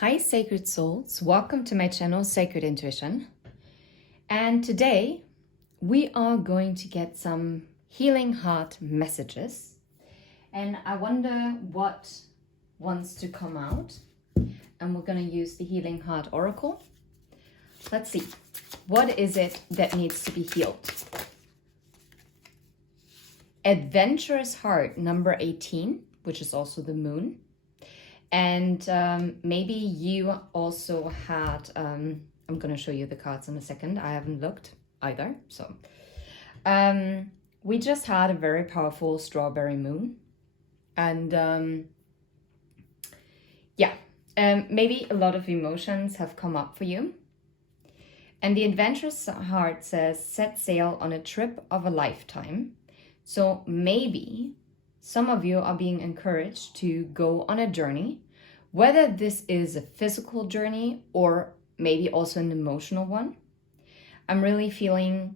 Hi, Sacred Souls. Welcome to my channel, Sacred Intuition. And today we are going to get some healing heart messages. And I wonder what wants to come out. And we're going to use the Healing Heart Oracle. Let's see. What is it that needs to be healed? Adventurous Heart, number 18, which is also the moon. And maybe you also had, I'm going to show you the cards in a second. I haven't looked either. So we just had a very powerful strawberry moon. And maybe a lot of emotions have come up for you. And the Adventurous Heart says, set sail on a trip of a lifetime. So maybe some of you are being encouraged to go on a journey, whether this is a physical journey or maybe also an emotional one. I'm really feeling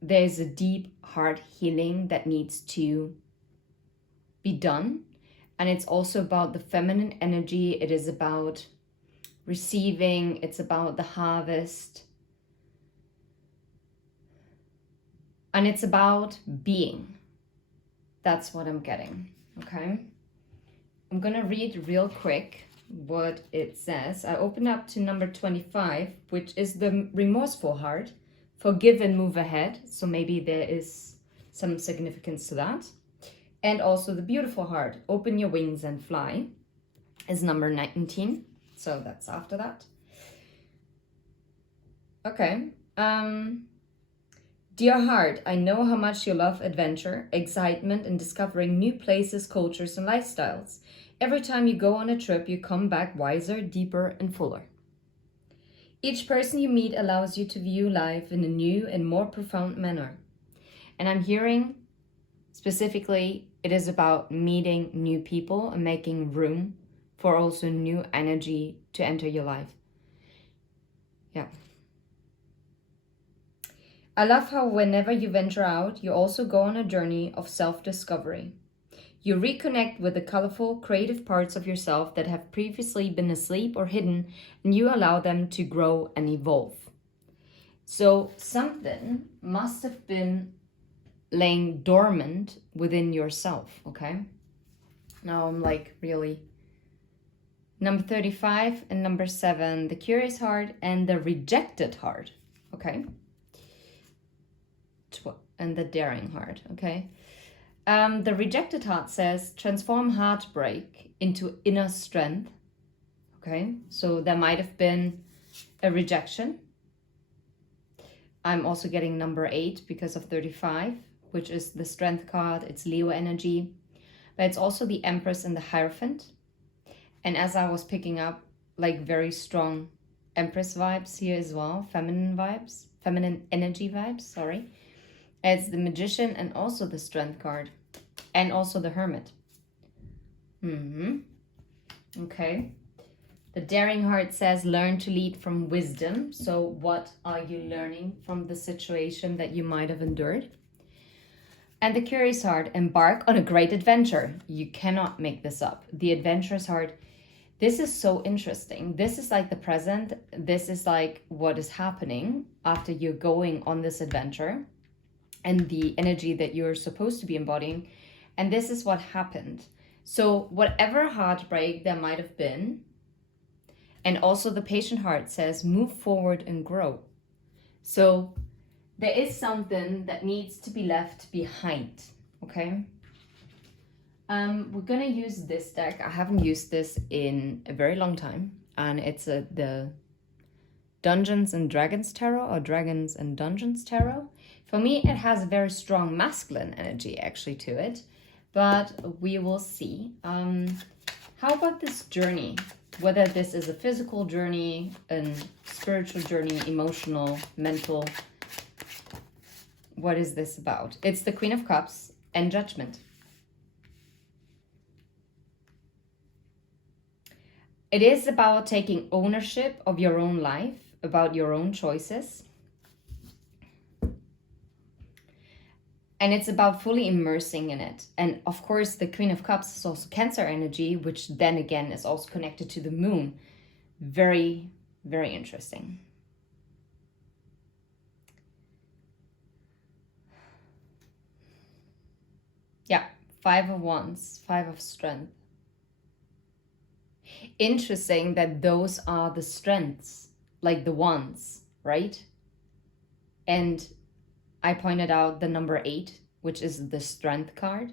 there's a deep heart healing that needs to be done. And it's also about the feminine energy. It is about receiving. It's about the harvest. And it's about being. That's what I'm getting, okay? I'm gonna read real quick what it says. I open up to number 25, which is the remorseful heart. Forgive and move ahead. So maybe there is some significance to that. And also the beautiful heart. Open your wings and fly is number 19. So that's after that. Okay. Dear heart, I know how much you love adventure, excitement, and discovering new places, cultures, and lifestyles. Every time you go on a trip, you come back wiser, deeper, and fuller. Each person you meet allows you to view life in a new and more profound manner. And I'm hearing specifically, it is about meeting new people and making room for also new energy to enter your life. Yeah. I love how whenever you venture out, you also go on a journey of self-discovery. You reconnect with the colorful, creative parts of yourself that have previously been asleep or hidden, and you allow them to grow and evolve. So something must have been laying dormant within yourself, okay? Now I'm like really... Number 35 and number 7, the curious heart and the rejected heart, okay? And the daring heart, okay? The rejected heart says, transform heartbreak into inner strength, okay? So there might have been a rejection. I'm also getting number 8 because of 35, which is the strength card. It's Leo energy, but it's also the Empress and the Hierophant. And as I was picking up, like very strong Empress vibes here as well, feminine vibes, feminine energy vibes, sorry. It's the Magician and also the Strength card. And also the Hermit. Okay. The Daring Heart says, learn to lead from wisdom. So what are you learning from the situation that you might have endured? And the Curious Heart, embark on a great adventure. You cannot make this up. The Adventurous Heart, this is so interesting. This is like the present. This is like what is happening after you're going on this adventure and the energy that you're supposed to be embodying. And this is what happened. So whatever heartbreak there might have been, and also the Patient Heart says, move forward and grow. So there is something that needs to be left behind, okay? We're gonna use this deck. I haven't used this in a very long time. And it's the Dungeons and Dragons Tarot, or Dragons and Dungeons Tarot. For me, it has a very strong masculine energy actually to it, but we will see. How about this journey? Whether this is a physical journey, a spiritual journey, emotional, mental, what is this about? It's the Queen of Cups and Judgment. It is about taking ownership of your own life, about your own choices. And it's about fully immersing in it. And of course, the Queen of Cups is also Cancer energy, which then again is also connected to the moon. Very, very interesting. Yeah, 5 of Wands, 5 of Strength. Interesting that those are the strengths, like the wands, right? And I pointed out the number 8, which is the Strength card.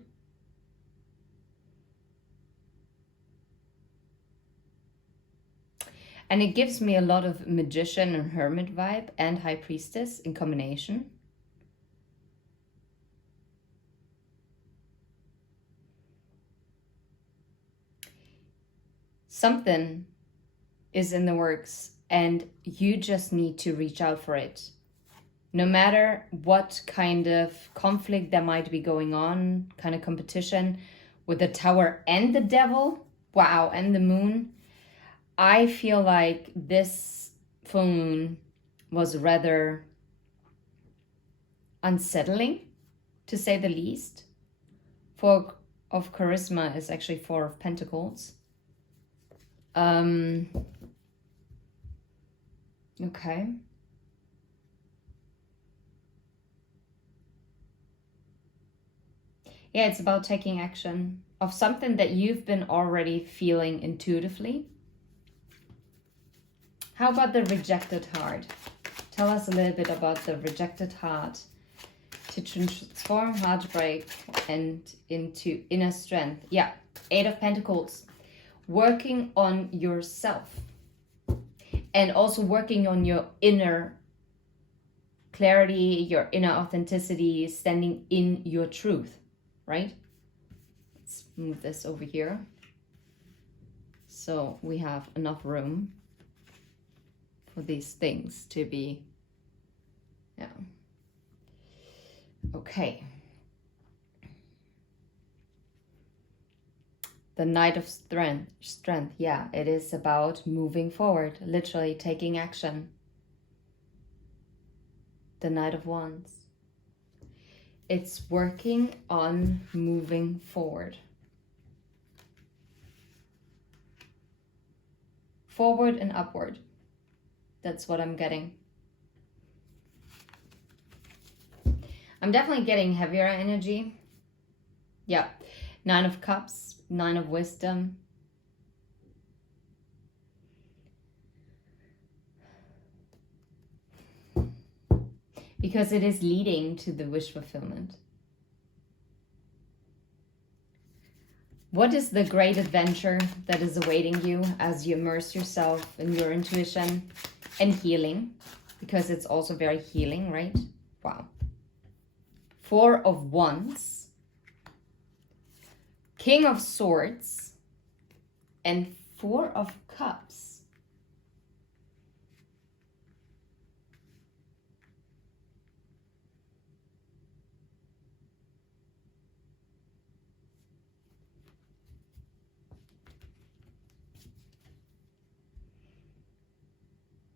And it gives me a lot of Magician and Hermit vibe and High Priestess in combination. Something is in the works and you just need to reach out for it. No matter what kind of conflict there might be going on, kind of competition with the Tower and the Devil, wow, and the Moon, I feel like this full moon was rather unsettling, to say the least. 4 of Charisma is actually 4 of Pentacles. Okay. Yeah, it's about taking action of something that you've been already feeling intuitively. How about the rejected heart? Tell us a little bit about the rejected heart to transform heartbreak and into inner strength. Yeah, 8 of Pentacles. Working on yourself and also working on your inner clarity, your inner authenticity, standing in your truth, right? Let's move this over here so we have enough room for these things to be, yeah. Okay. The Knight of Strength, yeah, it is about moving forward, literally taking action. The Knight of Wands. It's working on moving forward. Forward and upward. That's what I'm getting. I'm definitely getting heavier energy. Yeah. 9 of Cups, 9 of Wisdom. Because it is leading to the wish fulfillment. What is the great adventure that is awaiting you as you immerse yourself in your intuition and healing? Because it's also very healing, right? Wow. 4 of Wands, King of Swords, and 4 of Cups.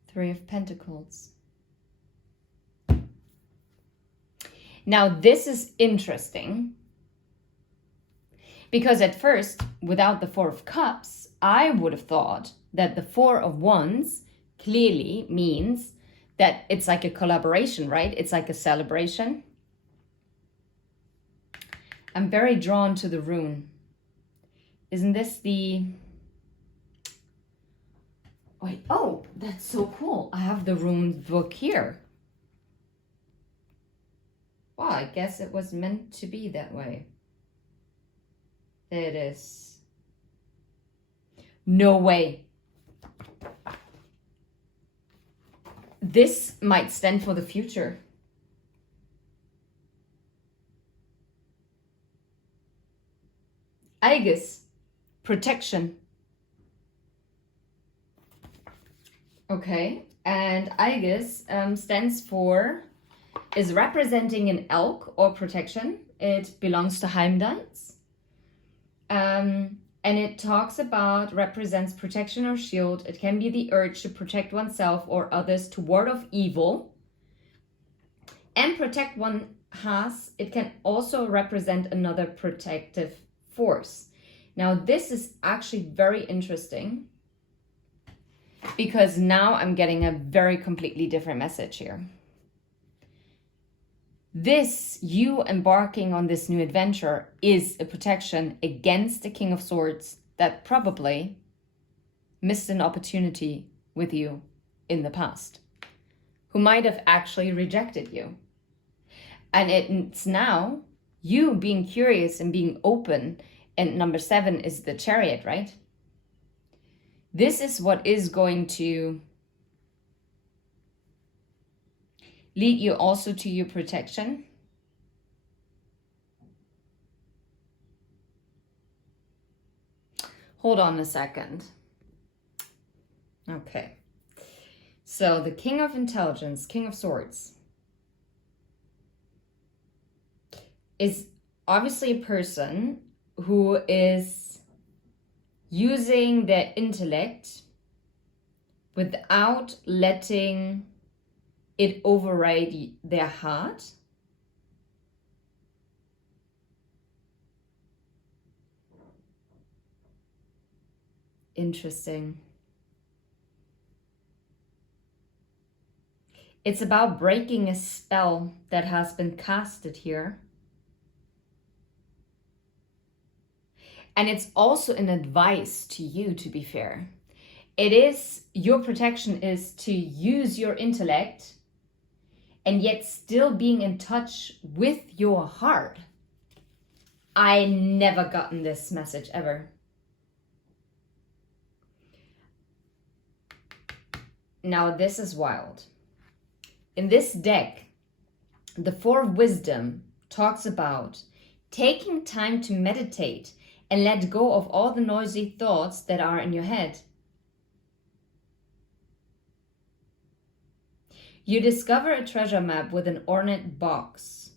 Three of Pentacles. Now this is interesting because at first, without the 4 of Cups, I would have thought that the 4 of Wands clearly means that it's like a collaboration, right? It's like a celebration. I'm very drawn to the rune. Isn't this the... Wait, oh, that's so cool. I have the rune book here. Wow, I guess it was meant to be that way. There it is. No way. This might stand for the future. Aegis, protection. Okay, and Aegis stands for, is representing an elk or protection. It belongs to Heimdall's. And it talks about, represents protection or shield. It can be the urge to protect oneself or others to ward off evil. And protect one has, it can also represent another protective force. Now this is actually very interesting Because now I'm getting a very completely different message here. This, you embarking on this new adventure, is a protection against the King of Swords that probably missed an opportunity with you in the past, who might have actually rejected you. And it's now you being curious and being open. And number 7 is the Chariot, right? This is what is going to lead you also to your protection. Hold on a second. Okay. So the King of Intelligence, King of Swords, is obviously a person who is using their intellect without letting it override their heart. Interesting. It's about breaking a spell that has been casted here. And it's also an advice to you, to be fair. It is, your protection is to use your intellect and yet still being in touch with your heart. I never gotten this message ever. Now this is wild. In this deck, the 4 of Wisdom talks about taking time to meditate and let go of all the noisy thoughts that are in your head. You discover a treasure map with an ornate box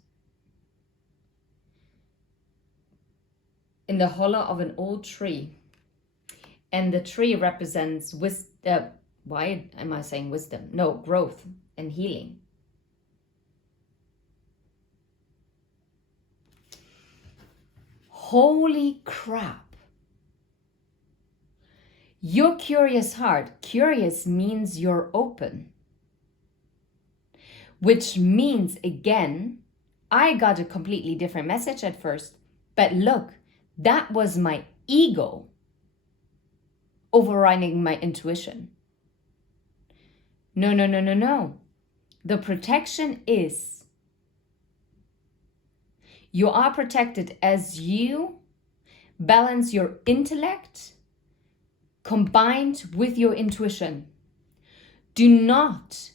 in the hollow of an old tree. And the tree represents why am I saying wisdom? No, growth and healing. Holy crap. Your curious heart, curious means you're open. Which means, again, I got a completely different message at first. But look, that was my ego overriding my intuition. No. The protection is you are protected as you balance your intellect combined with your intuition. Do not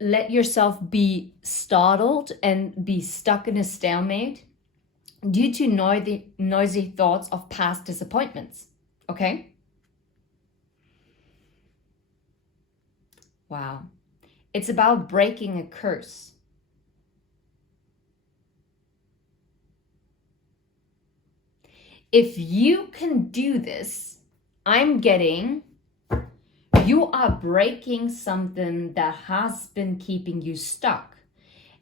let yourself be startled and be stuck in a stalemate due to noisy thoughts of past disappointments. Okay? Wow. It's about breaking a curse. If you can do this, I'm getting, you are breaking something that has been keeping you stuck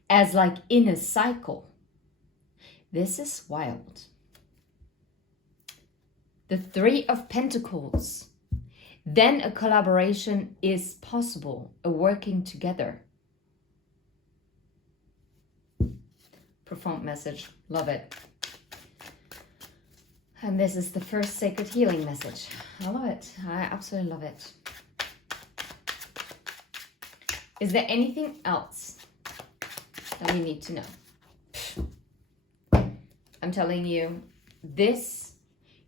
as like in a cycle. This is wild. The 3 of Pentacles. Then a collaboration is possible, a working together. Profound message, love it. And this is the first sacred healing message. I love it, I absolutely love it. Is there anything else that we need to know? I'm telling you, this,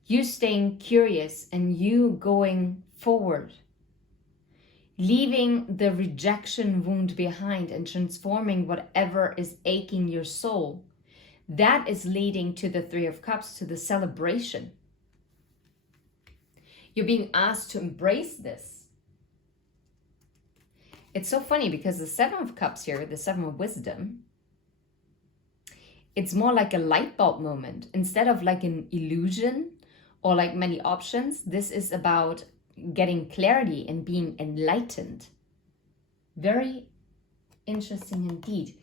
you staying curious and you going forward, leaving the rejection wound behind and transforming whatever is aching your soul, that is leading to the 3 of Cups, to the celebration. You're being asked to embrace this. It's so funny because the 7 of Cups here, the 7 of Wisdom, it's more like a light bulb moment. Instead of like an illusion or like many options, this is about getting clarity and being enlightened. Very interesting indeed.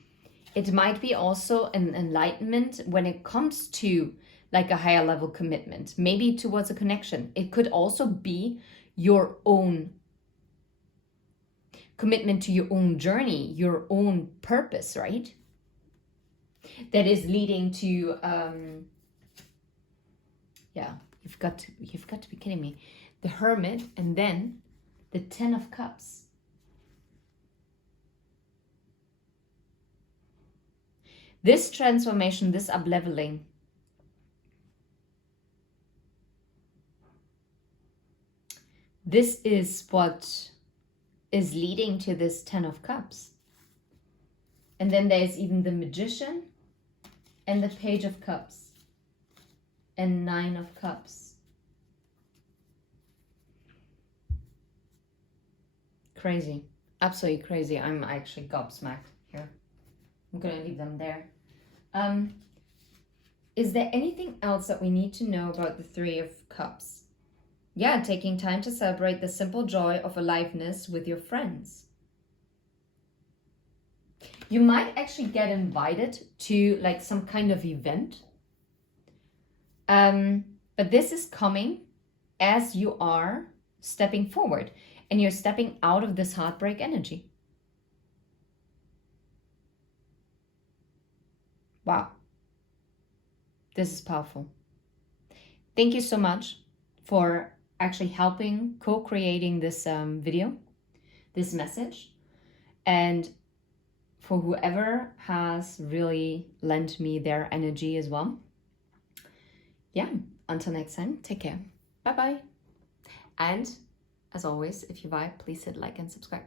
It might be also an enlightenment when it comes to like a higher level commitment, maybe towards a connection. It could also be your own commitment to your own journey, your own purpose, right? That is leading to, yeah, you've got to be kidding me. The Hermit, and then the Ten of Cups. This transformation, this up-leveling, this is what is leading to this Ten of Cups. And then there's even the Magician and the Page of Cups and Nine of Cups. Crazy. Absolutely crazy. I'm actually gobsmacked here. I'm going to leave them there. Is there anything else that we need to know about the Three of Cups? Yeah, taking time to celebrate the simple joy of aliveness with your friends. You might actually get invited to like some kind of event. But this is coming as you are stepping forward and you're stepping out of this heartbreak energy. Wow. This is powerful. Thank you so much for actually helping co-creating this video, this message. And for whoever has really lent me their energy as well. Yeah, until next time, take care. Bye-bye. And as always, if you vibe, please hit like and subscribe.